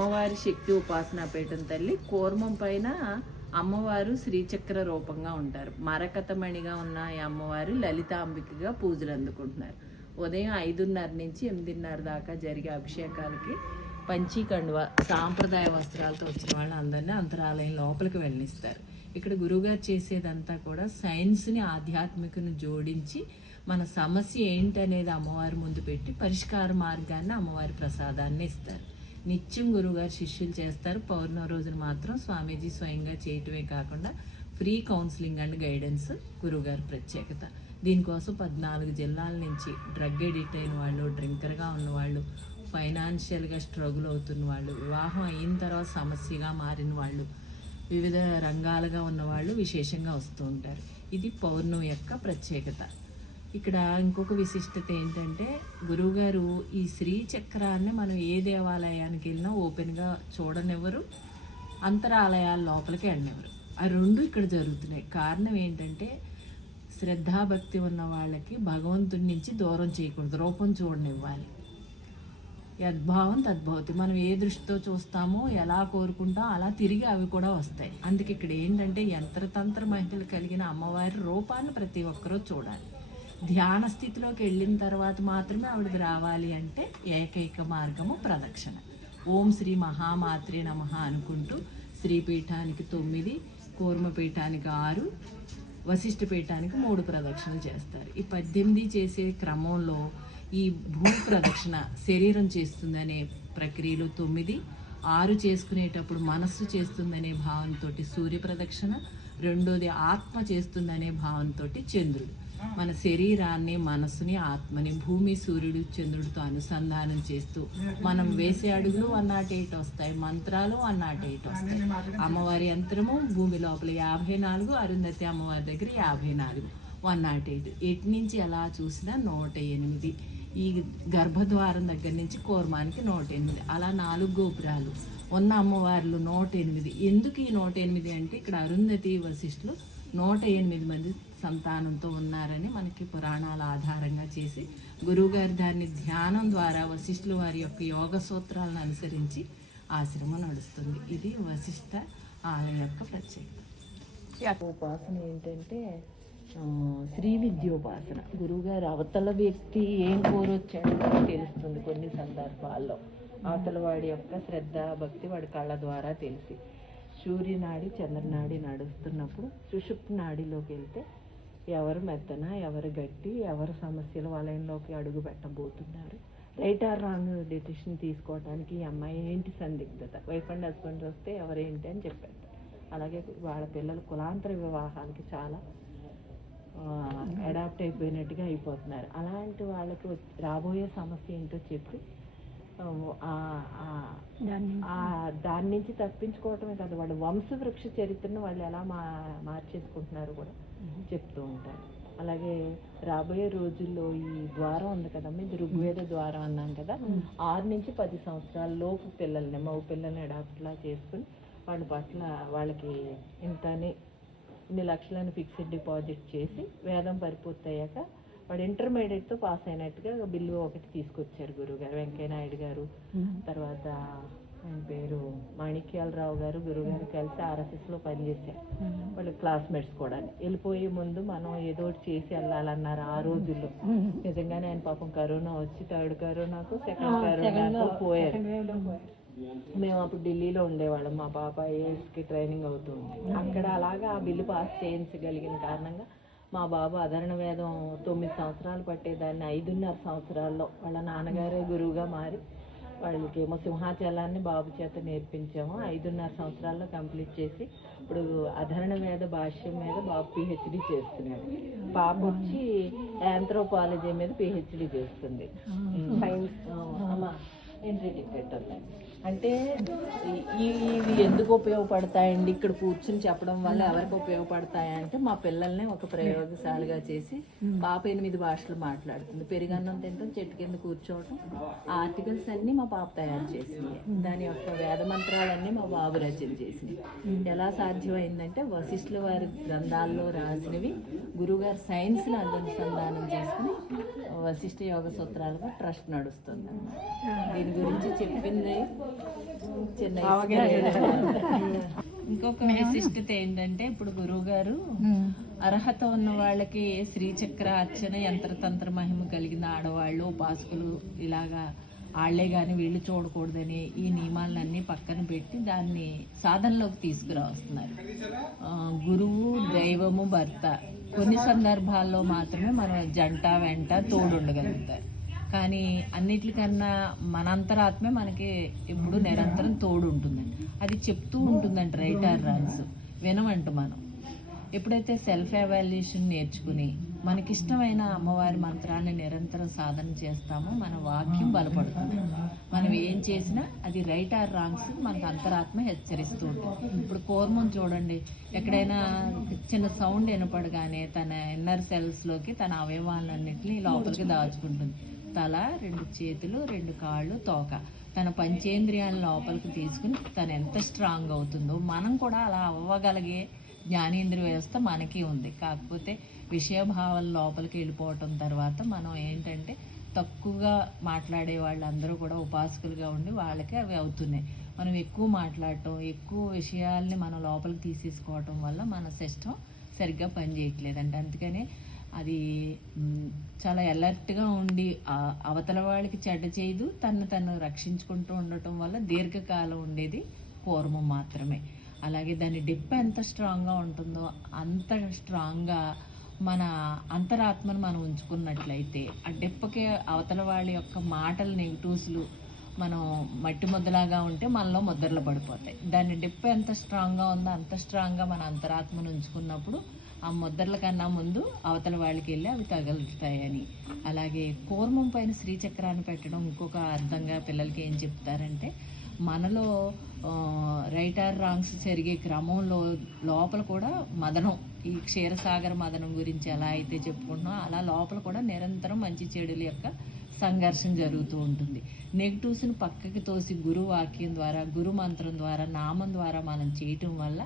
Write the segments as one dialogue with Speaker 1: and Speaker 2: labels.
Speaker 1: అమ్మవారి శక్తి ఉపాసనా పీఠం తల్లి కూర్మం పైన అమ్మవారు శ్రీచక్ర రూపంగా ఉంటారు. మరకతమణిగా ఉన్న ఈ అమ్మవారు లలితాంబికగా పూజలు అందుకుంటున్నారు. ఉదయం ఐదున్నర నుంచి ఎనిమిదిన్నర దాకా జరిగే అభిషేకాలకి పంచీకండువ సాంప్రదాయ వస్త్రాలతో వచ్చిన వాళ్ళు అందరినీ అంతరాలయం లోపలికి వెళ్ళనిస్తారు ఇక్కడ గురువుగారు చేసేదంతా కూడా సైన్స్ని ఆధ్యాత్మికను జోడించి మన సమస్య ఏంటనేది అమ్మవారి ముందు పెట్టి పరిష్కార మార్గాన్ని అమ్మవారి ప్రసాదాన్ని ఇస్తారు. నిత్యం గురువుగారు శిష్యులు చేస్తారు. పౌర్ణమి రోజున మాత్రం స్వామీజీ స్వయంగా చేయటమే కాకుండా ఫ్రీ కౌన్సిలింగ్ అండ్ గైడెన్స్ గురువుగారి ప్రత్యేకత. దీనికోసం పద్నాలుగు జిల్లాల నుంచి డ్రగ్ ఎడిట్ అయిన వాళ్ళు డ్రింకర్గా ఉన్నవాళ్ళు ఫైనాన్షియల్గా స్ట్రగుల్ అవుతున్న వాళ్ళు వివాహం అయిన తర్వాత సమస్యగా మారిన వాళ్ళు వివిధ రంగాలుగా ఉన్నవాళ్ళు విశేషంగా వస్తూ ఉంటారు. ఇది పౌర్ణమి యొక్క ప్రత్యేకత. ఇక్కడ ఇంకొక విశిష్టత ఏంటంటే గురువుగారు ఈ శ్రీ చక్రాన్ని మనం ఏ దేవాలయానికి వెళ్ళినా ఓపెన్గా చూడనివ్వరు అంతరాలయాల లోపలికి వెళ్ళనివ్వరు. ఆ రెండు ఇక్కడ జరుగుతున్నాయి. కారణం ఏంటంటే శ్రద్ధాభక్తి ఉన్న వాళ్ళకి భగవంతుడి నుంచి దూరం చేయకూడదు రూపం చూడనివ్వాలి. యద్భావం తద్భవతి. మనం ఏ దృష్టితో చూస్తామో ఎలా కోరుకుంటాం అలా తిరిగి అవి కూడా వస్తాయి. అందుకే ఇక్కడ ఏంటంటే యంత్రతంత్ర మహిళలు కలిగిన అమ్మవారి రూపాన్ని ప్రతి ఒక్కరూ చూడాలి. ధ్యాన స్థితిలోకి వెళ్ళిన తర్వాత మాత్రమే ఆవిడకి రావాలి అంటే ఏకైక మార్గము ప్రదక్షిణ. ఓం శ్రీ మహామాత్రే నమ అనుకుంటూ శ్రీపీఠానికి తొమ్మిది కూర్మపీఠానికి ఆరు వశిష్ఠ పీఠానికి మూడు ప్రదక్షిణలు చేస్తారు. ఈ పద్దెనిమిది చేసే క్రమంలో ఈ భూ ప్రదక్షిణ శరీరం చేస్తుందనే ప్రక్రియలు తొమ్మిది ఆరు చేసుకునేటప్పుడు మనస్సు చేస్తుందనే భావనతోటి సూర్య ప్రదక్షిణ రెండోది ఆత్మ చేస్తుందనే భావనతోటి చంద్రుడు. మన శరీరాన్ని మనసుని ఆత్మని భూమి సూర్యుడు చంద్రుడితో అనుసంధానం చేస్తూ మనం వేసే అడుగులు వన్ నాట్ ఎయిట్ వస్తాయి మంత్రాలు వన్ నాట్ ఎయిట్ వస్తాయి. అమ్మవారి యంత్రము భూమి లోపల యాభై నాలుగు అరుంధతి అమ్మవారి దగ్గర యాభై నాలుగు వన్ నాట్ ఎయిట్. ఎటు నుంచి ఎలా చూసినా నూట ఎనిమిది. ఈ గర్భద్వారం దగ్గర నుంచి కోర్మానికి నూట ఎనిమిది. అలా నాలుగు గోపురాలు ఉన్న అమ్మవార్లు నూట ఎనిమిది. ఎందుకు ఈ నూట ఎనిమిది అంటే ఇక్కడ అరుంధతి వశిష్ఠులు నూట ఎనిమిది మంది సంతానంతో ఉన్నారని మనకి పురాణాల ఆధారంగా చేసి గురువుగారి దాన్ని ధ్యానం ద్వారా వశిష్ఠుల వారి యొక్క యోగ సూత్రాలను అనుసరించి ఆశ్రమం నడుస్తుంది. ఇది వశిష్ఠ ఆలయం యొక్క ప్రత్యేకత. ఉపాసన ఏంటంటే శ్రీ విద్యోపాసన. గురువుగారు అవతల వ్యక్తి ఏం కోరొచ్చాడో తెలుస్తుంది కొన్ని సందర్భాల్లో. అవతల వాడి యొక్క శ్రద్ధ భక్తి వాడి కళ్ళ ద్వారా తెలిసి. సూర్యనాడి చంద్రనాడి నడుస్తున్నప్పుడు సుషుప్తి నాడిలోకి వెళ్తే ఎవరు మెత్తన ఎవరు గట్టి ఎవరు సమస్యల వలయంలోకి అడుగు పెట్టబోతున్నారు. రైట్ ఆర్ రాంగ్ డెసిషన్ తీసుకోవడానికి ఈ అమ్మాయి ఏంటి సందిగ్ధత? వైఫ్ అండ్ హస్బెండ్ వస్తే ఎవరేంటి అని చెప్పారు. అలాగే వాళ్ళ పిల్లలు కులాంతర వివాహాలకి చాలా అడాప్ట్ అయిపోయినట్టుగా అయిపోతున్నారు. అలాంటి వాళ్ళకి రాబోయే సమస్య ఏంటో చెప్పి దాని నుంచి. తప్పించుకోవటమే కాదు వాళ్ళ వంశవృక్ష చరిత్రను వాళ్ళు ఎలా మా మార్చేసుకుంటున్నారు కూడా చెప్తూ ఉంటారు. అలాగే రాబోయే రోజుల్లో ఈ ద్వారం ఉంది కదమ్మా ఇది ఋగ్వేద ద్వారం అన్నాం కదా ఆరు నుంచి పది సంవత్సరాల లోపు పిల్లల్ని మగ పిల్లల్ని అడాప్ట్లా చేసుకుని వాళ్ళ పట్ల వాళ్ళకి ఇంతని ఇన్ని లక్షలను ఫిక్స్డ్ డిపాజిట్ చేసి వేదం పరిపూర్తి అయ్యాక వాడు ఇంటర్మీడియట్తో పాస్ అయినట్టుగా బిల్లు ఒకటి తీసుకొచ్చారు గురుగారు వెంకయ్యనాయుడు గారు. తర్వాత ఆయన పేరు మాణిక్యాలరావు గారు గురుగారు కలిసి ఆర్ఎస్ఎస్లో పనిచేశారు. వాళ్ళు క్లాస్మేట్స్ కూడా. వెళ్ళిపోయే ముందు మనం ఏదో ఒకటి చేసి వెళ్ళాలన్నారు ఆ రోజుల్లో. నిజంగానే ఆయన పాపం కరోనా వచ్చి థర్డ్ కరోనాకు సెకండ్ కరోనాకు పోయారు. మేము అప్పుడు ఢిల్లీలో ఉండేవాళ్ళం. మా పాప ఐఏఎస్కి ట్రైనింగ్ అవుతుంది అక్కడ అలాగా ఆ బిల్లు పాస్ చేయించగలిగిన కారణంగా మా బాబు అధరణ వేదం తొమ్మిది సంవత్సరాలు పట్టేదాన్ని ఐదున్నర సంవత్సరాల్లో. వాళ్ళ నాన్నగారే గురువుగా మారి వాళ్ళకేమో సింహాచలాన్ని బాబు చేత నేర్పించాము. ఐదున్నర సంవత్సరాల్లో కంప్లీట్ చేసి ఇప్పుడు అధరణ వేద భాష్యం మీద బాబు పిహెచ్డి చేస్తున్నాడు. పాప వచ్చి యాంథ్రోపాలజీ మీద పిహెచ్డి చేస్తుంది. అమ్మా ఎంట్రీ టికెట్ ఉన్నాయి అంటే ఇవి ఎందుకు ఉపయోగపడతాయండి? ఇక్కడ కూర్చుని చెప్పడం వల్ల ఎవరికి ఉపయోగపడతాయంటే మా పిల్లల్ని ఒక ప్రయోగశాలగా చేసి పాప ఎనిమిది భాషలు మాట్లాడుతుంది. పెరిగన్నం తింటాం చెట్టు కింద కూర్చోవటం ఆర్టికల్స్ అన్నీ మా పాప తయారు చేసింది. దాని యొక్క వేద మంత్రాలన్నీ మా బాబు రచన చేసింది. ఎలా సాధ్యమైందంటే వశిష్ఠుల వారి గ్రంథాల్లో రాసినవి గురుగారు సైన్స్ని అనుసంధానం చేసుకుని వశిష్ఠ యోగ సూత్రాలుగా ట్రస్ట్ నడుస్తుంది దీని దీని గురించి చెప్పింది. చిన్న ఇంకొక విశిష్టత ఏంటంటే ఇప్పుడు గురువు గారు అర్హత ఉన్న వాళ్ళకి శ్రీచక్ర అర్చన యంత్రతంత్ర మహిమ కలిగిన ఆడవాళ్ళు ఉపాసకులు ఇలాగా వాళ్ళే కానీ వీళ్ళు చూడకూడదని ఈ నియమాలన్నీ పక్కన పెట్టి దాన్ని సాధనలోకి తీసుకురావస్తున్నారు. గురువు దైవము భర్త. కొన్ని సందర్భాల్లో మాత్రమే మన జంట వెంట తోడుండగలుగుతారు. కానీ అన్నిటికన్నా మన అంతరాత్మే మనకి ఎప్పుడు నిరంతరం తోడు ఉంటుందండి అది చెప్తూ ఉంటుందండి రైట్ ఆర్ రాంగ్స్. వినమంట మనం. ఎప్పుడైతే సెల్ఫ్ ఎవాల్యుయేషన్ నేర్చుకుని మనకిష్టమైన అమ్మవారి మంత్రాన్ని నిరంతరం సాధన చేస్తామో మన వాక్యం బలపడుతుంది. మనం ఏం చేసినా అది రైట్ ఆర్ రాంగ్స్ మనకు అంతరాత్మ హెచ్చరిస్తూ ఉంటుంది. ఇప్పుడు కోర్మం చూడండి. ఎక్కడైనా చిన్న సౌండ్ వినపడగానే తన ఇన్నర్ సెల్స్లోకి తన అవయవాలన్నింటినీ లోపలికి దాచుకుంటుంది. తల రెండు చేతులు రెండు కాళ్ళు తోక. తన పంచేంద్రియాల లోపలికి తీసుకుని తను ఎంత స్ట్రాంగ్ అవుతుందో మనం కూడా అలా అవ్వగలిగే జ్ఞానేంద్రియ వ్యవస్థ మనకి ఉంది. కాకపోతే విషయభావాల లోపలికి వెళ్ళిపోవటం తర్వాత మనం ఏంటంటే తక్కువగా మాట్లాడే వాళ్ళందరూ కూడా ఉపాసకులుగా ఉండి వాళ్ళకి అవి అవుతున్నాయి. మనం ఎక్కువ మాట్లాడటం ఎక్కువ విషయాల్ని మనం లోపలికి తీసేసుకోవటం వల్ల మన సిస్టమ్ సరిగ్గా పనిచేయట్లేదంటే అందుకనే అది చాలా అలర్ట్గా ఉండి అవతల వాళ్ళకి చెడ్డ చేయదు తను తను రక్షించుకుంటూ ఉండటం వల్ల దీర్ఘకాలం ఉండేది పూర్వం మాత్రమే. అలాగే దాని డిప్ ఎంత స్ట్రాంగ్గా ఉంటుందో అంత స్ట్రాంగ్గా మన అంతరాత్మను మనం ఉంచుకున్నట్లయితే ఆ డిప్పకే అవతల వాళ్ళ యొక్క మాటలు నెగిటివ్స్లు మనం మట్టి ముద్దలాగా ఉంటే మనలో ముద్రలు పడిపోతాయి. దాని డిప్ప ఎంత స్ట్రాంగ్గా ఉందో అంత స్ట్రాంగ్గా మన అంతరాత్మను ఉంచుకున్నప్పుడు ఆ ముద్రల కన్నా ముందు అవతల వాళ్ళకి వెళ్ళి అవి తగులుతాయని. అలాగే కూర్మం పైన శ్రీచక్రాన్ని పెట్టడం ఇంకొక అర్థంగా పిల్లలకి ఏం చెప్తారంటే మనలో రైట్ ఆర్ రాంగ్స్ జరిగే క్రమంలో లోపల కూడా మదనం ఈ క్షీరసాగర మదనం గురించి ఎలా అయితే చెప్పుకుంటున్నాం అలా లోపల కూడా నిరంతరం మంచి చెడుల యొక్క సంఘర్షణ జరుగుతూ ఉంటుంది. నెగిటివ్స్ని పక్కకి తోసి గురు వాక్యం ద్వారా గురు మంత్రం ద్వారా నామం ద్వారా మనం చేయటం వల్ల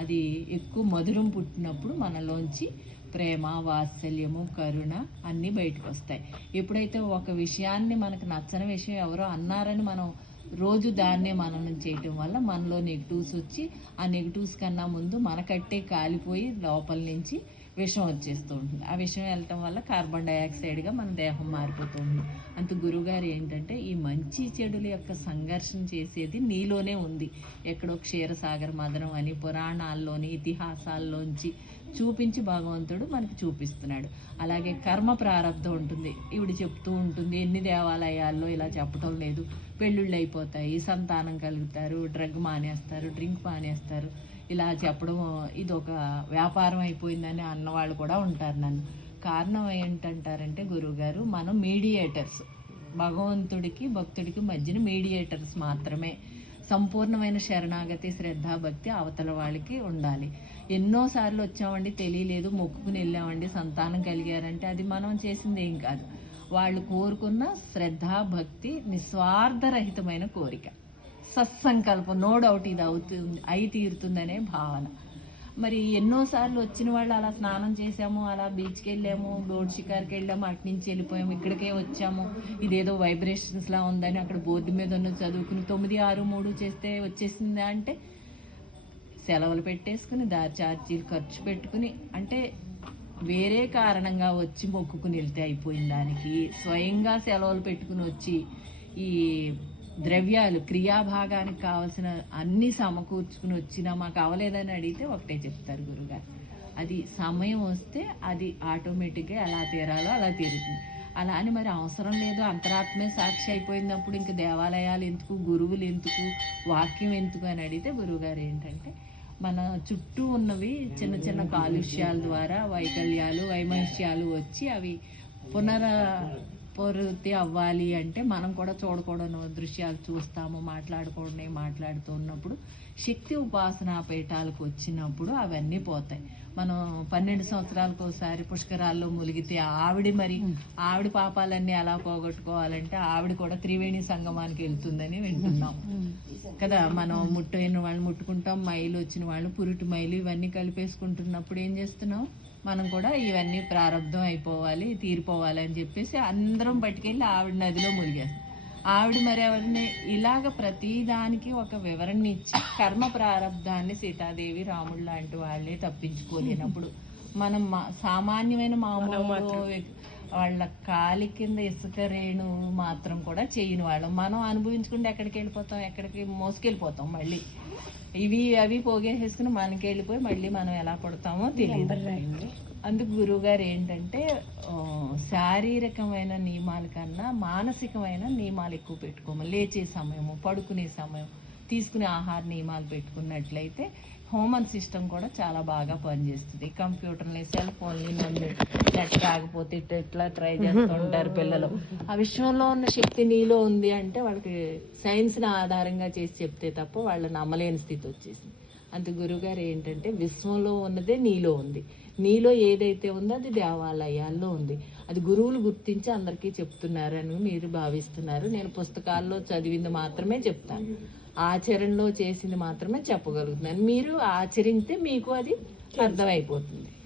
Speaker 1: అది ఎక్కువ మధురం పుట్టినప్పుడు మనలోంచి ప్రేమ వాత్సల్యము కరుణ అన్నీ బయటకు వస్తాయి. ఎప్పుడైతే ఒక విషయాన్ని మనకు నచ్చని విషయం ఎవరో అన్నారని మనం రోజు దాన్నే మననం చేయటం వల్ల మనలో నెగిటివ్స్ వచ్చి ఆ నెగిటివ్స్ కన్నా ముందు మనకట్టే కాలిపోయి లోపల నుంచి విషం వచ్చేస్తూ ఉంటుంది. ఆ విషం వెళ్ళటం వల్ల కార్బన్ డైఆక్సైడ్గా మన దేహం మారిపోతూ ఉంటుంది. అంత గురుగారు ఏంటంటే ఈ మంచి చెడుల యొక్క సంఘర్షణ చేసేది నీలోనే ఉంది. ఎక్కడో క్షీరసాగర్ మదనం అని పురాణాల్లోని ఇతిహాసాల్లోంచి చూపించి భగవంతుడు మనకి చూపిస్తున్నాడు. అలాగే కర్మ ప్రారంధం ఉంటుంది. ఈవిడ చెప్తూ ఉంటుంది ఎన్ని దేవాలయాల్లో ఇలా చెప్పటం లేదు. పెళ్ళిళ్ళు అయిపోతాయి సంతానం కలుగుతారు డ్రగ్ మానేస్తారు డ్రింక్ మానేస్తారు. ఇలా చెప్పడం ఇది ఒక వ్యాపారం అయిపోయిందని అన్నవాళ్ళు కూడా ఉంటారు నన్ను. కారణం ఏంటంటారంటే గురువుగారు మనం మీడియేటర్స్ భగవంతుడికి భక్తుడికి మధ్యన మీడియేటర్స్ మాత్రమే. సంపూర్ణమైన శరణాగతి శ్రద్ధ భక్తి అవతల వాళ్ళకి ఉండాలి. ఎన్నోసార్లు వచ్చామండి తెలియలేదు మొక్కుకుని వెళ్ళామండి సంతానం కలిగారంటే అది మనం చేసింది ఏం కాదు. వాళ్ళు కోరుకున్న శ్రద్ధ భక్తి నిస్వార్థరహితమైన కోరిక. సత్సంకల్పం నో డౌట్ ఇది అవుతుంది అయి తీరుతుందనే భావన. మరి ఎన్నోసార్లు వచ్చిన వాళ్ళు అలా స్నానం చేసాము అలా బీచ్కి వెళ్ళాము బోర్డు షికార్కి వెళ్ళాము అటు నుంచి వెళ్ళిపోయాము ఇక్కడికే వచ్చాము. ఇదేదో వైబ్రేషన్స్లా ఉందని అక్కడ బోర్డు మీద ఉన్న చదువుకుని తొమ్మిది ఆరు మూడు చేస్తే వచ్చేసిందా అంటే సెలవులు పెట్టేసుకుని దారి ఛార్జీలు ఖర్చు పెట్టుకుని అంటే వేరే కారణంగా వచ్చి మొక్కుకుని వెళ్తే అయిపోయిన దానికి. స్వయంగా సెలవులు పెట్టుకుని వచ్చి ఈ ద్రవ్యాలు క్రియాభాగానికి కావాల్సిన అన్నీ సమకూర్చుకుని వచ్చినా మాకు అవ్వలేదని అడిగితే ఒకటే చెప్తారు గురుగారు. అది సమయం వస్తే అది ఆటోమేటిక్గా ఎలా తీరాలో అలా తీరుతుంది. అలా అని మరి అవసరం లేదు. అంతరాత్మే సాక్షి అయిపోయినప్పుడు ఇంక దేవాలయాలు ఎందుకు గురువులు ఎందుకు వాక్యం ఎందుకు అని అడిగితే గురువుగారు ఏంటంటే మన చుట్టూ ఉన్నవి చిన్న చిన్న కాలుష్యాల ద్వారా వైకల్యాలు వైమనుష్యాలు వచ్చి అవి పునర పూర్తి అవ్వాలి అంటే మనం కూడా చూడకూడని దృశ్యాలు చూస్తాము మాట్లాడకూడని మాట్లాడుతూ ఉన్నప్పుడు శక్తి ఉపాసనా పీఠాలకు వచ్చినప్పుడు అవన్నీ పోతాయి. మనం పన్నెండు సంవత్సరాలకు ఒకసారి పుష్కరాల్లో ములిగితే ఆవిడ మరి ఆవిడ పాపాలన్నీ ఎలా పోగొట్టుకోవాలంటే ఆవిడ కూడా త్రివేణి సంగమానికి వెళ్తుందని వింటున్నాం. కదా మనం ముట్టైన వాళ్ళు ముట్టుకుంటాం మైలు వచ్చిన వాళ్ళు పురిటి మైలు ఇవన్నీ కలిపేసుకుంటున్నప్పుడు ఏం చేస్తున్నాం? మనం కూడా ఇవన్నీ ప్రారంధం అయిపోవాలి తీరిపోవాలి అని చెప్పేసి అందరం పట్టుకెళ్ళి ఆవిడ నదిలో మునిగేస్తాం ఆవిడ మరి ఎవరిని ఇలాగ ప్రతి దానికి ఒక వివరణ ఇచ్చి కర్మ ప్రారంధాన్ని సీతాదేవి రాముడు లాంటి వాళ్ళే తప్పించుకోలేనప్పుడు మనం మా- సామాన్యమైన మామూలు వాళ్ళ కాలి కింద ఇసుక రేణు మాత్రం కూడా చేయని వాళ్ళం. మనం అనుభవించుకుంటే ఎక్కడికి వెళ్ళిపోతాం ఎక్కడికి మోసుకెళ్ళిపోతాం మళ్ళీ. ఇవి అవి పోగేసేసుకుని మనకి వెళ్ళిపోయి మళ్ళీ మనం ఎలా పడతామో తెలియదు అందుకు గురువు గారు ఏంటంటే శారీరకమైన నియమాల కన్నా మానసికమైన నియమాలు ఎక్కువ పెట్టుకోమని లేచే సమయము పడుకునే సమయం. తీసుకునే ఆహార నియమాలు పెట్టుకున్నట్లయితే హ్యూమన్ సిస్టమ్ కూడా చాలా బాగా పనిచేస్తుంది. కంప్యూటర్ని సెల్ ఫోన్ని నన్ను నెట్ కాకపోతే ఇట్లా ట్రై చేస్తుంటారు పిల్లలు. ఆ విశ్వంలో ఉన్న శక్తి నీలో ఉంది అంటే వాళ్ళకి సైన్స్ని ఆధారంగా చేసి చెప్తే తప్ప వాళ్ళు నమ్మలేని స్థితి వచ్చేసింది. అంత గురుగారు ఏంటంటే విశ్వంలో ఉన్నదే నీలో ఉంది. నీలో ఏదైతే ఉందో అది దేవాలయాల్లో ఉంది. అది గురువులు గుర్తించి అందరికీ చెప్తున్నారని మీరు భావిస్తున్నారు. నేను పుస్తకాల్లో చదివింది మాత్రమే చెప్తాను. ఆచరణలో చేసింది మాత్రమే చెప్పగలుగుతున్నాను. మీరు ఆచరిస్తే మీకు అది అర్థమైపోతుంది.